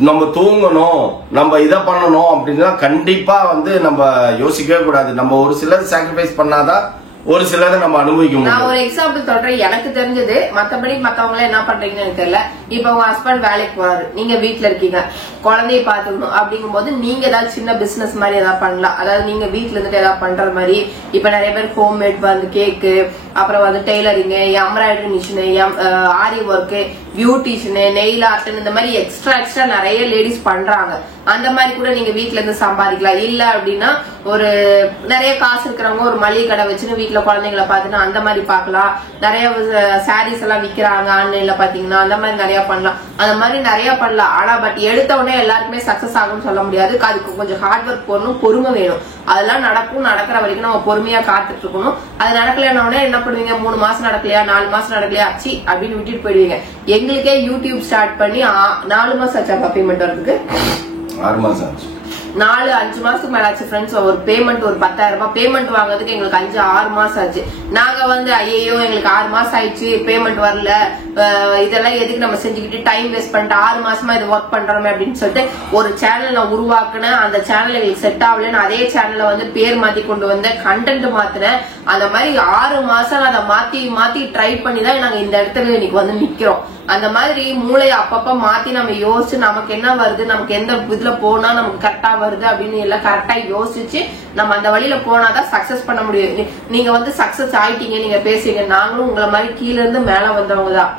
நம்ம தூங்கணும், நம்ம இதை பண்ணணும் அப்படின்னா கண்டிப்பா வந்து நம்ம யோசிக்கவே கூடாது. நம்ம ஒரு சிலர் சாக்ரிஃபைஸ் பண்ணாதான் ஒரு சிலரை நம்ம அனுபவிக்க முடியும். நான் ஒரு எக்ஸாம்பிள் சொல்றேன், எனக்கு தெரிஞ்சது. மத்தபடி மத்தவங்க என்ன பண்றீங்கன்னு எனக்கு தெரியல. இப்ப உங்க ஹஸ்பண்ட் வேலைக்கு போறாரு, நீங்க வீட்டுல இருக்கீங்க, குழந்தைய பாத்துக்கணும். அப்படிங்கும் போது நீங்க ஏதாவது சின்ன பிசினஸ் மாதிரி ஏதாவது பண்ணலாம். அதாவது நீங்க வீட்டுல இருந்துட்டு ஏதாவது பண்ற மாதிரி. இப்ப நிறைய பேர் ஹோம் மேட் வந்து கேக்கு அப்புறம் வந்து டெய்லரிங், எம்ப்ராய்டரி மிஷின், ஆரி ஒர்க், பியூட்டிஷியன், நெயில் ஆர்ட், இந்த மாதிரி எக்ஸ்ட்ரா நிறைய லேடிஸ் பண்றாங்க. அந்த மாதிரி கூட நீங்க வீட்ல இருந்து சம்பாதிக்கலாம். இல்ல அப்படின்னா ஒரு நிறைய காசு இருக்கிறவங்க ஒரு மளிகை கடை வச்சுன்னு வீட்டுல குழந்தைங்களை பார்த்துட்டு அந்த மாதிரி பாக்கலாம். நிறைய சாரீஸ் எல்லாம் விக்கிறாங்க ஆன்லைன்ல பாத்தீங்கன்னா, அந்த மாதிரி நிறைய பண்ணலாம். அந்த மாதிரி நிறைய பண்ணலாம். ஆனா பட் எடுத்த உடனே எல்லாருக்குமே சக்சஸ் ஆகும்னு சொல்ல முடியாது. அதுக்கு கொஞ்சம் ஹார்ட் ஒர்க் போடணும், பொறுமை வேணும். அதெல்லாம் நடக்கிற வரைக்கும் நம்ம பொறுமையா காத்துட்டு இருக்கணும். அது நடக்கலன்னா என்ன பண்ணுவீங்க? 3 மாசம் நடக்கலையா, 4 மாசம் நடக்கலையா, அச்சி அப்படின்னு விட்டுட்டு போயிடுவீங்க. எங்களுக்கே யூடியூப் ஸ்டார்ட் பண்ணி 4 மாசம் ஆச்சா பேமெண்ட் வரதுக்கு? 6 மாசம் ஆச்சு. 4-5 மாசத்துக்கு மேல ஆச்சு ஃப்ரெண்ட்ஸ். ஒரு பேமெண்ட் ஒரு 10,000 ரூபாய் பேமெண்ட் வாங்குறதுக்கு எங்களுக்கு 5-6 மாசம் ஆச்சு. நாங்க வந்து ஐயோ எங்களுக்கு 6 மாசம் ஆயிடுச்சு, பேமெண்ட் வரல, இதெல்லாம் எதுக்கு நம்ம செஞ்சுக்கிட்டு டைம் வேஸ்ட் பண்ணிட்டு 6 மாசமா இது ஒர்க் பண்றோமே அப்படின்னு சொல்லிட்டு ஒரு சேனல் நான் உருவாக்குனேன். அந்த சேனல் எங்களுக்கு செட் ஆகலன்னு அதே சேனல்ல வந்து பேர் மாத்தி கொண்டு வந்தேன், கண்டென்ட் மாத்தினேன். அந்த மாதிரி 6 மாசம் அதை மாத்தி ட்ரை பண்ணி தான் நாங்க இந்த இடத்துல இன்னைக்கு வந்து நிக்கிறோம். அந்த மாதிரி மூளையை அப்பப்ப மாத்தி நம்ம யோசிச்சு நமக்கு என்ன வருது, நமக்கு எந்த இதுல போனா நமக்கு கரெக்டா வருது அப்படின்னு எல்லாம் கரெக்டா யோசிச்சு நம்ம அந்த வழியில போனாதான் சக்சஸ் பண்ண முடியும். நீங்க வந்து சக்சஸ் ஆயிட்டீங்க, நீங்க பேசுறீங்க. நாங்களும் உங்களை மாதிரி கீழ இருந்து மேல வந்தவங்க தான்.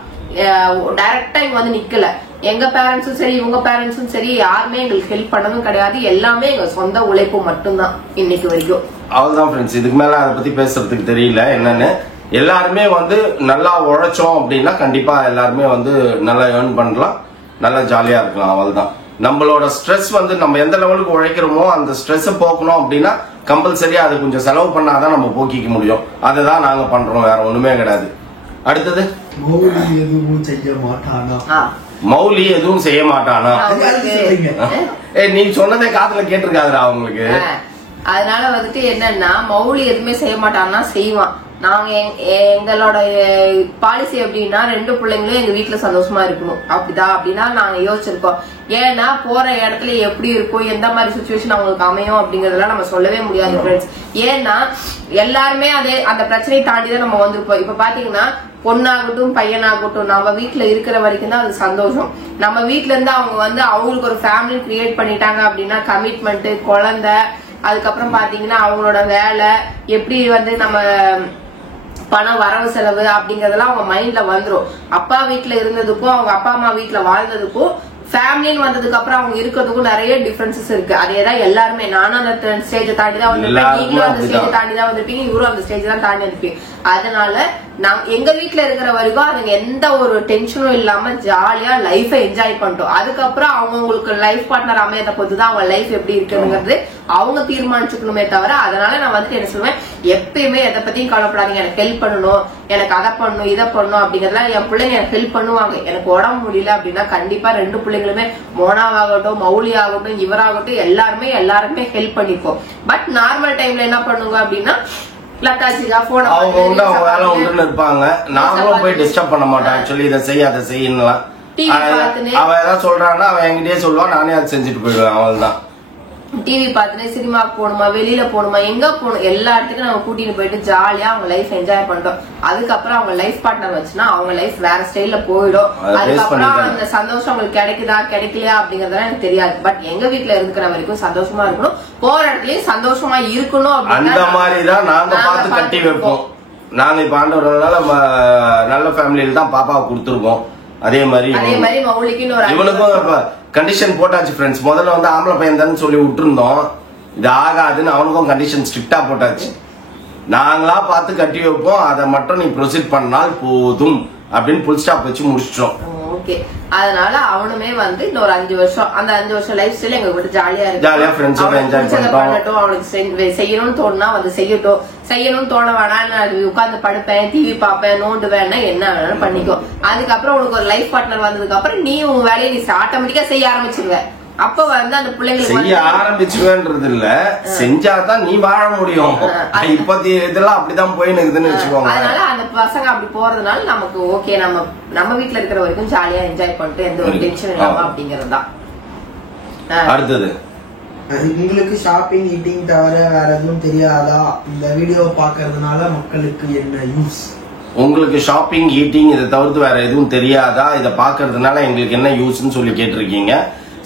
டைரக்டா இங்க வந்து நிக்கல. எங்க பேரண்ட்ஸும் சரி, இவங்க பேரண்ட்ஸும் சரி, யாருமே எங்களுக்கு ஹெல்ப் பண்ணதும் கிடையாது. எல்லாமே எங்க சொந்த உழைப்பு மட்டும்தான் இன்னைக்கு வரைக்கும். அவ்வளவுதான் ஃப்ரெண்ட்ஸ். இதுக்கு மேல அதை பத்தி பேசுறதுக்கு தெரியல என்னன்னு. எல்லாருமே வந்து நல்லா உழைச்சோம் அப்படின்னா கண்டிப்பா எல்லாருமே வந்து நல்லா ஏர்ன் பண்ணலாம், நல்லா ஜாலியா இருக்கலாம். அவ்வளவுதான். நம்மளோட ஸ்ட்ரெஸ் வந்து நம்ம எந்த லெவலுக்கு உழைக்கிறோமோ அந்த ஸ்ட்ரெஸ் போக்கணும் அப்படின்னா கம்பல்சரியா அது கொஞ்சம் செலவு பண்ணாதான் நம்ம போக்கிக்க முடியும். அதுதான் நாங்க பண்றோம், வேற ஒண்ணுமே கிடையாது. அடுத்தது மௌலி எதுவும் செய்ய மாட்டானா? மௌலி எதுவும் செய்ய மாட்டானா? நீ சொன்னதே காதுல கேட்டிருக்காதுடா அவங்களுக்கு. அதனால வந்துட்டு என்னன்னா மௌலி எதுவுமே செய்ய மாட்டான்னா செய்வான். நாங்க எங்களோட பாலிசி எப்படின்னா 2 பிள்ளைங்களும் எங்க வீட்டுல சந்தோஷமா இருக்கணும் அப்படிதான் அப்படின்னா நாங்க யோசிச்சிருக்கோம். ஏன்னா போற இடத்துல எப்படி இருக்கும், எந்த மாதிரி சுச்சுவேஷன் அவங்களுக்கு அமையும் அப்படிங்கறதெல்லாம் நம்ம சொல்லவே முடியாது ஃப்ரெண்ட்ஸ். ஏன்னா எல்லாருமே அந்த பிரச்சனையை தாண்டிதான் நம்ம வந்திருப்போம். இப்ப பாத்தீங்கன்னா பொண்ணாகட்டும் பையனாகட்டும் நம்ம வீட்டுல இருக்கிற வரைக்கும் தான் அது சந்தோஷம். நம்ம வீட்டுல இருந்து அவங்க வந்து அவங்களுக்கு ஒரு ஃபேமிலி கிரியேட் பண்ணிட்டாங்க அப்படின்னா கமிட்மெண்ட், குழந்தை, அதுக்கப்புறம் பாத்தீங்கன்னா அவங்களோட வேலை எப்படி வந்து நம்ம பணம் வரவு செலவு அப்படிங்கறதெல்லாம் அவங்க மைண்ட்ல வந்துரும். அப்பா வீட்டுல இருந்ததுக்கும் அவங்க அப்பா அம்மா வீட்டுல வாழ்ந்ததுக்கும் ஃபேமிலின்னு வந்ததுக்கு அப்புறம் அவங்க இருக்கிறதுக்கும் நிறைய டிஃபரன்சஸ் இருக்கு. அதேதான் எல்லாருமே. நானும் அந்த ஸ்டேஜை தாண்டி தான் வந்துருப்பேன், நீங்களும் அந்த ஸ்டேஜை தாண்டி தான் வந்துருப்பீங்க, இவரும் அந்த ஸ்டேஜ் தான் தாண்டி வந்துருப்பீங்க. அதனால நாங்க எங்க வீட்டுல இருக்கிற வரைக்கும் அதுங்க எந்த ஒரு டென்ஷனும் இல்லாம ஜாலியா லைஃப என்ஜாய் பண்ணிட்டோம். அதுக்கப்புறம் அவங்களுக்கு லைஃப் பார்ட்னர் அமையத பொறுத்துதான் அவங்க லைஃப் எப்படி இருக்குங்கிறது அவங்க தீர்மானிச்சுக்கணுமே தவிர. அதனால நான் வந்துட்டு என்ன சொல்லுவேன், எப்பயுமே எதை பத்தியும் கவலைப்படாதீங்க. எனக்கு ஹெல்ப் பண்ணணும், எனக்கு அதை பண்ணணும், இதை பண்ணணும் அப்படிங்கறதுலாம் என் பிள்ளைங்க எனக்கு ஹெல்ப் பண்ணுவாங்க. எனக்கு உடம்பு முடியல அப்படின்னா கண்டிப்பா 2 பிள்ளைங்களுமே மோனாவாகட்டும் மௌலி ஆகட்டும் இவராகட்டும் எல்லாருமே ஹெல்ப் பண்ணிப்போம். பட் நார்மல் டைம்ல என்ன பண்ணுங்க அப்படின்னா அவங்க வேலை உண்டுன்னு இருப்பாங்க. நாங்களும் போய் டிஸ்டர்ப் பண்ண மாட்டோம். ஆக்சுவலி இதை செய் அதை செய்யலாம். அவ ஏதாவது சொல்றான்னா அவன் என்கிட்டயே சொல்லுவான், நானே அதை செஞ்சுட்டு போயிடுவேன். அவள்தான். டிவி பார்த்துட்டு சினிமாக்கு போகணுமா, வெளியில போகணுமா, எங்க போகணும், எல்லா இடத்துக்கும் நம்ம கூட்டிட்டு போயிட்டு ஜாலியா அவங்க லைஃப் என்ஜாய் பண்றோம். அதுக்கப்புறம் அவங்க லைஃப் பார்ட்னர் வச்சுன்னா அவங்க லைஃப் வேற ஸ்டைல்ல போயிடும். அதுக்கப்புறம் அந்த சந்தோஷம் அவங்களுக்கு கிடைக்குதா கிடைக்கலையா அப்படிங்கறதெல்லாம் எனக்கு தெரியாது. பட் எங்க வீட்டுல இருக்கிற வரைக்கும் சந்தோஷமா இருக்கணும், போற இடத்துலயும் சந்தோஷமா இருக்கணும். அந்த மாதிரிதான் நாங்க பார்த்து கட்டி வைப்போம். நாங்க இப்ப ஆண்டவரனால நல்ல ஃபேமிலியில தான் பாப்பாவை கொடுத்துருக்கோம். அதே மாதிரி இவனுக்கும் கண்டிஷன் போட்டாச்சு ஃப்ரெண்ட்ஸ். முதல்ல வந்து ஆம்பளை பையன் தானே சொல்லி விட்டுருந்தோம், இது ஆகாதுன்னு அவனுக்கும் கண்டிஷன் ஸ்ட்ரிக்டா போட்டாச்சு. நாங்களா பார்த்து கட்டி வைப்போம், அதை மட்டும் நீ ப்ரொசீட் பண்ணால் போதும் அப்படின்னு புல் ஸ்டாப் வச்சு முடிச்சிட்டோம். ஓகே. அதனால அவனுமே வந்து இன்னொரு 5 வருஷம் அந்த 5 வருஷம் லைஃப் ஸ்டைல் எங்க விட்டு ஜாலியா இருக்கு. ஜாலியா ஃப்ரெண்ட்ஸோட என்ஜாய் பண்ணட்டும். அவனுக்கு செய்யணும்னு தோணுனா வந்து செய்யட்டும், செய்யணும்னு தோண வேணாம் அது உட்கார்ந்து படுப்பேன், டிவி பாப்பேன், நோண்டுவேன்னா என்ன வேணாலும் பண்ணிக்கோ. அதுக்கப்புறம் உனக்கு ஒரு லைஃப் பார்ட்னர் வந்ததுக்கு அப்புறம் நீ உன் வேலையை நீ ஆட்டோமேட்டிக்கா செய்ய ஆரம்பிச்சிருவ. அப்ப வந்து அந்த பிள்ளைங்களுக்கு செய்ய ஆரம்பிச்சுவேன்றது இல்ல, செஞ்சாதான் நீ வாழ முடியும். இப்பத்தி இதெல்லாம் அப்படிதான் போயின்னு இருக்குதுன்னு வச்சுக்கோங்க. அதனால அந்த பசங்க அப்படி போறதுனால நமக்கு ஓகே, நம்ம வீட்டுல இருக்கிற வரைக்கும் ஜாலியா என்ஜாய் பண்ணிட்டு எந்த ஒரு டென்ஷன் இல்லாம அப்படிங்கறதுதான். அடுத்தது உங்களுக்கு ஷாப்பிங் ஈட்டிங் தவிர வேற எதுவும் தெரியாதா? இந்த வீடியோ பாக்குறதுனால மக்களுக்கு என்ன யூஸ்? உங்களுக்கு ஷாப்பிங் ஈட்டிங் இதை தவிர்த்து வேற எதுவும் தெரியாதா, இதை பாக்குறதுனால எங்களுக்கு என்ன யூஸ்ன்னு சொல்லி கேட்டிருக்கீங்க.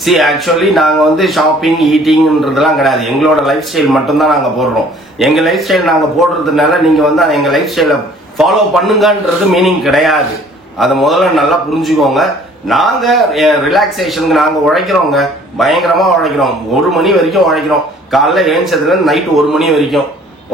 சி ஆக்சுவலி நாங்க வந்து ஷாப்பிங் ஈட்டிங்ன்றதெல்லாம் கிடையாது. எங்களோட லைஃப் ஸ்டைல் மட்டும் தான் நாங்க போடுறோம். எங்க லைஃப் ஸ்டைல் நாங்க போடுறதுனால நீங்க வந்து எங்க லைஃப் ஸ்டைல ஃபாலோ பண்ணுங்கன்றது மீனிங் கிடையாது. அதை முதல்ல நல்லா புரிஞ்சுக்கோங்க. நாங்க ரிலாக்ஸேஷனுக்கு நாங்க உழைக்கிறோங்க, பயங்கரமா உழைக்கிறோம். 1 மணி வரைக்கும் உழைக்கிறோம். காலைல எழுந்ததுல நைட்டு 1 மணி வரைக்கும்.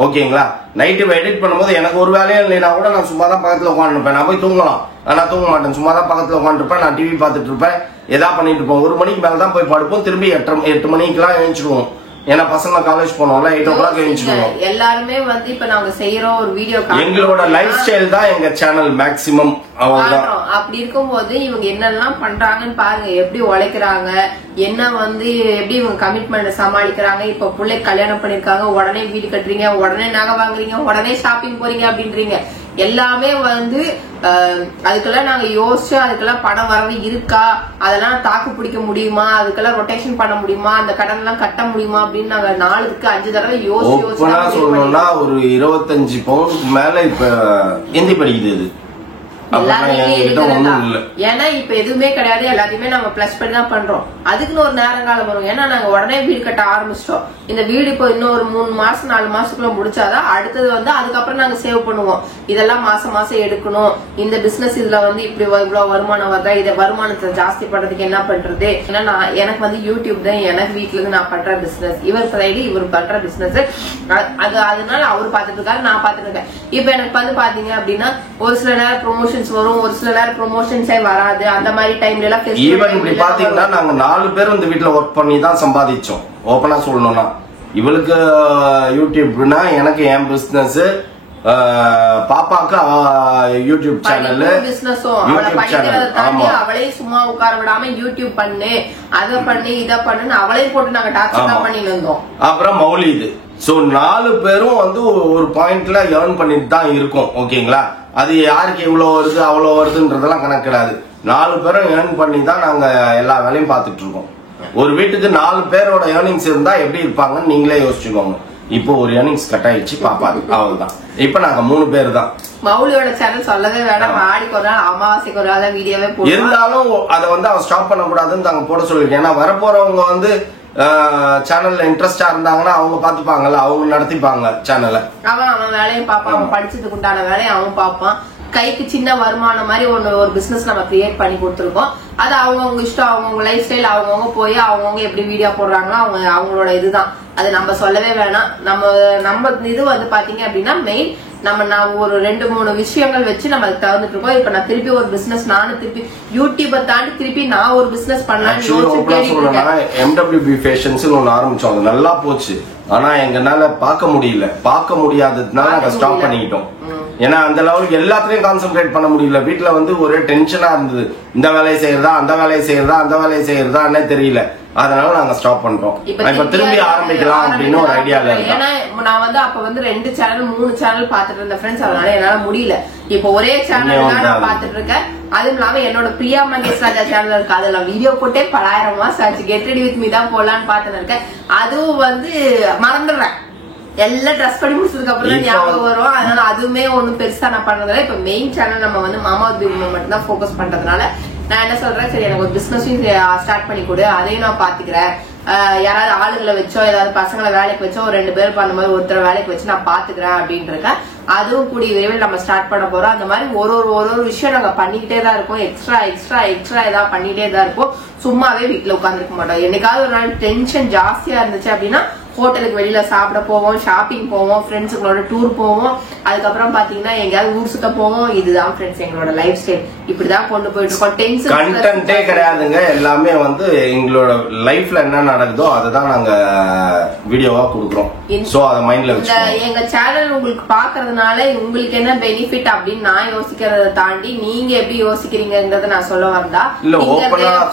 ஓகேங்களா? நைட்டு எடிட் பண்ணும்போது எனக்கு ஒரு வேலையும் இல்லைனா கூட நான் சும்மா தான் பக்கத்துல உட்காந்துருப்பேன். நான் போய் தூங்கலாம், நான் தூங்க மாட்டேன். சும்மா தான் பக்கத்துல உட்காந்துருப்பேன். நான் டிவி பார்த்துட்டு இருப்பேன், ஏதா பண்ணிட்டு இருப்போம். 1 மணிக்கு மேல தான் போய் படுப்போம். திரும்பி 8 மணிக்கெல்லாம் எழுந்துருவோம். ஏன்னா பசங்க காலேஜ் போனோம்ல, 8 o'clock எழுந்துருவோம். எல்லாருமே வந்து இப்ப நாங்க செய்யறோம் ஒரு வீடியோ, எங்களோட லைஃப் ஸ்டைல் தான் எங்க சேனல் மேக்சிமம். அப்படி இருக்கும்போது இவங்க என்னெல்லாம் பண்றாங்கன்னு பாருங்க. எப்படி உழைக்கிறாங்க, என்ன வந்து எப்படி இவங்க கமிட்மெண்ட் சமாளிக்கிறாங்க. இப்ப பிள்ளை கல்யாணம் பண்ணிருக்காங்க, உடனே வீடு கட்டுறீங்க, உடனே நகை வாங்குறீங்க, உடனே ஷாப்பிங் போறீங்க அப்படின்றீங்க. எல்லாமே வந்து அதுக்கெல்லாம் நாங்க யோசிச்சு அதுக்கெல்லாம் பணம் வரவு இருக்கா, அதெல்லாம் தாக்கு பிடிக்க முடியுமா, அதுக்கெல்லாம் ரொட்டேஷன் பண்ண முடியுமா, அந்த கடன் எல்லாம் கட்ட முடியுமா அப்படின்னு நாங்க 4க்கு 5 தடவை யோசிச்சு சொல்லணும்னா ஒரு 25 பவுனுக்கு மேல இப்ப ஹிந்தி படிக்குது. இது ஏன்னா இப்ப எதுவுமே கிடையாது, எல்லாத்தையுமே நம்ம பிளஸ் பண்ணி தான் பண்றோம். அதுக்குன்னு ஒரு நேரம் காலம் வரும். ஏன்னா நாங்க உடனே வீடு கட்ட ஆரம்பிச்சிட்டோம். இந்த வீடு இப்போ இன்னும் ஒரு 3 மாசம் 4 மாசத்துக்குள்ள முடிச்சாதான் அடுத்தது வந்து அதுக்கப்புறம் நாங்க சேவ் பண்ணுவோம். இதெல்லாம் மாசம் மாசம் எடுக்கணும். இந்த பிசினஸ் இதுல வந்து இப்படி இவ்வளவு வருமானம் வருதா, இதை வருமானத்தை ஜாஸ்தி பண்றதுக்கு என்ன பண்றது. ஏன்னா எனக்கு வந்து யூடியூப் தான் எனக்கு வீட்டுல இருந்து நான் பண்ற பிசினஸ், இவர் சைடு இவர் பண்ற பிசினஸ். அதனால அவர் பாத்துட்டு இருக்காரு, நான் பாத்துட்டு இருக்கேன். இப்ப எனக்கு வந்து பாத்தீங்க அப்படின்னா ஒரு சில நேரம் ப்ரொமோஷன் வரும், ஒரு சில நேரம் ப்ரொமோஷன்ஸே வராது. அந்த மாதிரி டைம்ல எல்லாம் ஈவன் இப்படி பாத்தீங்கன்னா நாங்க 4 பேர் இந்த வீட்டுல ஒர்க் பண்ணி தான் சம்பாதிச்சோம். ஓபனா சொல்லணும்னா இவளுக்கு யூடியூப்னா, எனக்கு என் பிசினஸ், பாப்பாக்கு யூடியூப் சேனல், அவளே சும்மா உட்கார விடாம யூடியூப் பண்ணு, அத பண்ணு, இத பண்ணு அவளே போட்டு நாங்க டார்ச்சர் பண்ணிட்டு இருந்தோம். அப்புறம் மௌலி இது. சோ 4 பேரும் வந்து ஒரு பாயிண்ட்ல ஏர்ன் பண்ணிட்டு தான் இருக்கோம். ஓகேங்களா? அது யாருக்கு எவ்வளவு வருது அவ்வளவு வருதுன்றதெல்லாம் கணக்கு கிடையாது. 4 பேரும் ஏர்ன் பண்ணி தான் நாங்க எல்லா வேலையும் பார்த்துட்டு இருக்கோம். ஒரு வீட்டுக்கு 4 பேரோட ஏர்னிங்ஸ் இருந்தா எப்படி இருப்பாங்கன்னு நீங்களே யோசிச்சுக்கோங்க. இப்போ ஒரு ஏர்னிங்ஸ் கட் ஆயிடுச்சு பாப்பாது, அவ்வளவுதான். இப்ப நாங்க 3 பேர் தான். மௌலியோட சேனல் சொல்லவே வேண்டாம், ஆடிக்கு ஒரு நாள் அமாவாசைக்கு ஒரு நாள் வீடியோவே போடுவோம். இருந்தாலும் அதை வந்து அவன் ஸ்டாப் பண்ண கூடாதுன்னு நாங்க போட சொல்லிருக்கேன். ஏன்னா வரப்போறவங்க வந்து சேனல்ல இன்ட்ரெஸ்டா இருந்தாங்கன்னா அவங்க பாத்துப்பாங்கல்ல, அவங்க நடத்திப்பாங்க சேனலை. அவன் வேலையும் பார்ப்பான், அவன் படிச்சதுக்கு உண்டான வேலையை அவன் பார்ப்பான். கைக்கு சின்ன வருமானம் மாதிரி ஒரு பிசினஸ் நம்ம கிரியேட் பண்ணி கொடுத்துருக்கோம். அது அவங்கவுங்க இஷ்டம், அவங்கவுங்க லைஃப் ஸ்டைல், அவங்கவுங்க போய் அவங்கவுங்க எப்படி வீடியோ போடுறாங்களோ அவங்களோட இதுதான். அது நம்ம சொல்லவே வேணாம். நம்ம இது வந்து பாத்தீங்க அப்படின்னா மெயின் நம்ம ஒரு 2-3 விஷயங்கள் வச்சு நம்ம அதுக்கு தகுந்துட்டு இருக்கோம். இப்ப நான் திருப்பி ஒரு பிசினஸ், நானும் திருப்பி யூடியூபை தாண்டி திருப்பி நான் ஒரு பிசினஸ் பண்ணலாம். MWB ஃபேஷன்ஸ் ஒன்னு ஆரம்பிச்சோம், அது நல்லா போச்சு. ஆனா எங்கனால பார்க்க முடியாததுனால அதை ஸ்டாப் பண்ணிக்கிட்டோம். ஏன்னா அந்த லெவலுக்கு எல்லாத்துலயும் கான்சென்ட்ரேட் பண்ண முடியல. வீட்டுல வந்து ஒரே டென்ஷனா இருந்தது. இந்த வேலையை செய்யறதா, அந்த வேலையை செய்யறதான்னே தெரியல. அதனால நாங்க ஸ்டாப் பண்றோம். இப்ப திரும்பி ஆரம்பிக்கலாம் அப்படின்னு ஒரு ஐடியால இருக்கு. ஏன்னா நான் வந்து அப்ப வந்து 2 சேனல் 3 சேனல் பாத்துட்டு இருந்த ஃப்ரெண்ட்ஸ், அதனால என்னால முடியல. இப்ப ஒரே சேனல் நான் பாத்துட்டு இருக்கேன். அதுவும் இல்லாம என்னோட பிரியா மகேஷ் ராஜா சேனல் இருக்கு, அதுல வீடியோ போட்டே 10,000 மாசம் ஆச்சு. கெட் ரெடி வித் மீ தான் போலான்னு பாத்துட்டு இருக்கேன். அதுவும் வந்து மறந்துடுறேன். எல்லாம் ட்ரெஸ் பண்ணி முடிச்சதுக்கு அப்புறம் தான் ஞாபகம் வரும். அதனால அதுவுமே ஒண்ணும் பெருசா நான் பண்ணதில்லை. இப்ப மெயின் சேனல் நம்ம வந்து மாமாவுத் பேபி மட்டும் தான் போக்கஸ் பண்றதுனால நான் என்ன சொல்றேன், சரி எனக்கு ஒரு பிசினஸையும் ஸ்டார்ட் பண்ணி கொடு, அதையும் நான் பாத்துக்கிறேன். யாராவது ஆளுங்களை வச்சோ ஏதாவது பசங்களை வேலைக்கு வச்சோ ஒரு 2 பேர் பண்ண மாதிரி ஒருத்தர் வேலைக்கு வச்சு நான் பாத்துக்கிறேன் அப்படின்னு இருக்கேன். அதுவும் கூடிய விரைவில் நம்ம ஸ்டார்ட் பண்ண போறோம். அந்த மாதிரி ஒரு விஷயம் நாங்க பண்ணிக்கிட்டே தான் இருக்கோம். எக்ஸ்ட்ரா ஏதாவது பண்ணிட்டே தான் இருப்போம். சும்மாவே வீட்டுல உட்காந்துருக்க மாட்டோம். என்னைக்காவது ஒரு நாள் டென்ஷன் ஜாஸ்தியா இருந்துச்சு அப்படின்னா ஹோட்டலுக்கு வெளியில சாப்பிட போவோம், ஷாப்பிங் போவோம், ஃப்ரெண்ட்ஸுங்களோட டூர் போவோம். அதுக்கப்புறம் பாத்தீங்கன்னா எங்கேயாவது ஊர் சுத்த போவோம். இதுதான் ஃப்ரெண்ட்ஸ் எங்களோட லைஃப் ஸ்டைல். இப்படிதான் கொண்டு போயிட்டு இருக்கோம். டென்ஷன் கண்டென்ட்டே கிடையாதுங்க. எல்லாமே வந்து எங்களோட லைஃப்ல என்ன நடக்குதோ அதுதான் நாங்க வீடியோவா கொடுக்குறோம். சோ அத மைண்ட்ல வச்சுக்கோங்க. எங்க சேனல் உங்களுக்கு பாக்குறதுனால உங்களுக்கு என்ன பெனிஃபிட் அப்படின்னு நான் யோசிக்கிறத தாண்டி நீங்க எப்படி யோசிக்கிறீங்கன்றத நான் சொல்ல வந்தா, இல்ல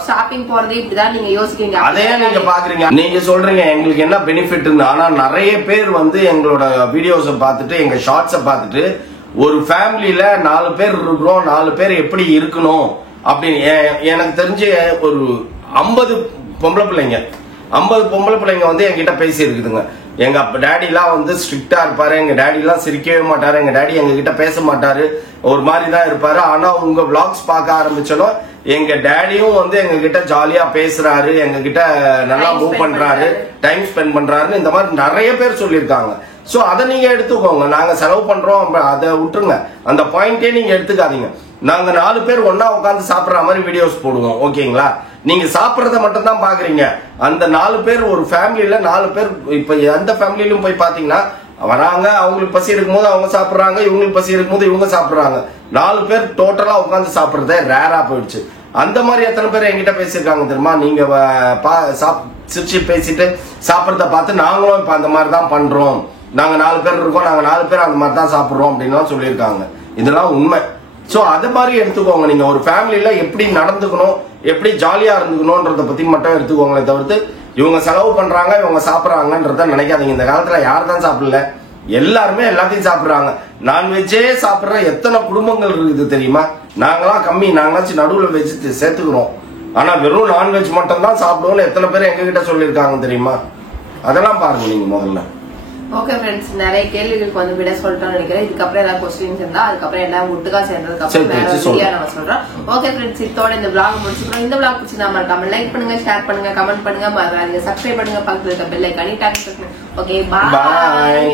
ஷாப்பிங் போறது இப்படிதான் நீங்க யோசிக்கிறீங்க. அதே நீங்க பாக்குறீங்க, நீங்க சொல்றீங்க எங்களுக்கு என்ன பெனிஃபிட். ஆனா நிறைய பேர் வந்து எங்களோட வீடியோஸை பார்த்துட்டு, எங்க ஷார்ட்ஸை பார்த்துட்டு, ஒரு ஃபேமிலியில 4 பேர் இருக்கிறோம், 4 பேர் எப்படி இருக்கணும் அப்படின்னு எனக்கு தெரிஞ்சு ஒரு 50 பொம்பளை பிள்ளைங்க வந்து என்கிட்ட பேசி இருக்குதுங்க. எங்க டாடி எல்லாம் வந்து ஸ்ட்ரிக்டா இருப்பாரு, எங்க டாடி எல்லாம் சிரிக்கவே மாட்டாரு, எங்க டாடி எங்க கிட்ட பேச மாட்டாரு, ஒரு மாதிரி தான் இருப்பாரு. ஆனா உங்க vlogs பார்க்க ஆரம்பிச்சோம் எங்க டாடியும் வந்து எங்க கிட்ட ஜாலியா பேசுறாரு, எங்க கிட்ட நல்லா மூவ் பண்றாரு, டைம் ஸ்பெண்ட் பண்றாருன்னு இந்த மாதிரி நிறைய பேர் சொல்லியிருக்காங்க. சோ அதை நீங்க எடுத்துக்கோங்க. நாங்க செலவு பண்றோம் அதை விட்டுருங்க, அந்த பாயிண்டே நீங்க எடுத்துக்காதீங்க. நாங்க 4 பேர் ஒன்னா உட்காந்து சாப்பிடுற மாதிரி வீடியோஸ் போடுவோம், ஓகேங்களா? நீங்க சாப்பிடறத மட்டும் தான் பாக்குறீங்க. அந்த 4 பேர் ஒரு ஃபேமிலியில 4 பேர், இப்ப எந்த ஃபேமிலியிலும் போய் பாத்தீங்கன்னா வராங்க, அவங்களுக்கு பசி இருக்கும்போது அவங்க சாப்பிடுறாங்க, இவங்களுக்கு பசி இருக்கும்போது இவங்க சாப்பிடுறாங்க. 4 பேர் டோட்டலா உட்காந்து சாப்பிடுறதே ரேரா போயிடுச்சு. அந்த மாதிரி எத்தனை பேர் என்கிட்ட பேசியிருக்காங்க தெரியுமா? நீங்க சிரிச்சு பேசிட்டு சாப்பிடறத பார்த்து நாங்களும் இப்ப அந்த மாதிரி தான் பண்றோம், நாங்க 4 பேர் இருக்கோம், நாங்க 4 பேர் அந்த மாதிரி தான் சாப்பிடுறோம் அப்படின்னு சொல்லியிருக்காங்க. இதெல்லாம் உண்மை. சோ அது மாதிரி எடுத்துக்கோங்க. நீங்க ஒரு ஃபேமிலியில எப்படி நடந்துக்கணும், எப்படி ஜாலியா இருந்துக்கணும்ன்றத பத்தி மட்டும் எடுத்துக்கோங்களே தவிர்த்து இவங்க செலவு பண்றாங்க இவங்க சாப்பிடறாங்கன்றத நினைக்காதீங்க. இந்த காலத்துல யார் தான் சாப்பிடல, எல்லாருமே எல்லாத்தையும் சாப்பிடுறாங்க. நான்வெஜ்ஜே சாப்பிடுற எத்தனை குடும்பங்கள் இருக்குது தெரியுமா? நாங்களாம் கம்மி, நாங்களாச்சும் நடுவுல வெஜ் சேர்த்துக்கிறோம். ஆனா வெறும் நான்வெஜ் மட்டும் தான் சாப்பிடுவோம்னு எத்தனை பேர் எங்க கிட்ட சொல்லியிருக்காங்க தெரியுமா? அதெல்லாம் பாருங்க நீங்க முதல்ல. ஓகே ஃப்ரெண்ட்ஸ், நிறைய கேள்விகளுக்கு வந்து விட சொல்லிட்டோம்னு நினைக்கிறேன். இதுக்கப்புறம் ஏதாவது கொஸ்டின்ஸ் இருந்தா அதுக்கப்புறம் எல்லாம் ஒட்டுக்கா சேர்ந்ததுக்கு அப்புறம் வேற வீடியோ நம்ம சொல்றோம். ஓகே ஃப்ரெண்ட்ஸ், இதோட இந்த vlog முடிச்சுக்கிறோம். இந்த vlog பிடிச்சிருந்தா மறக்காம லைக் பண்ணுங்க, ஷேர் பண்ணுங்க, கமெண்ட் பண்ணுங்க, மறக்காம சப்ஸ்கிரைப் பண்ணுங்க, பக்கத்துல இருக்க பெல் ஐகானை டாப் பண்ணுங்க. Okay, by.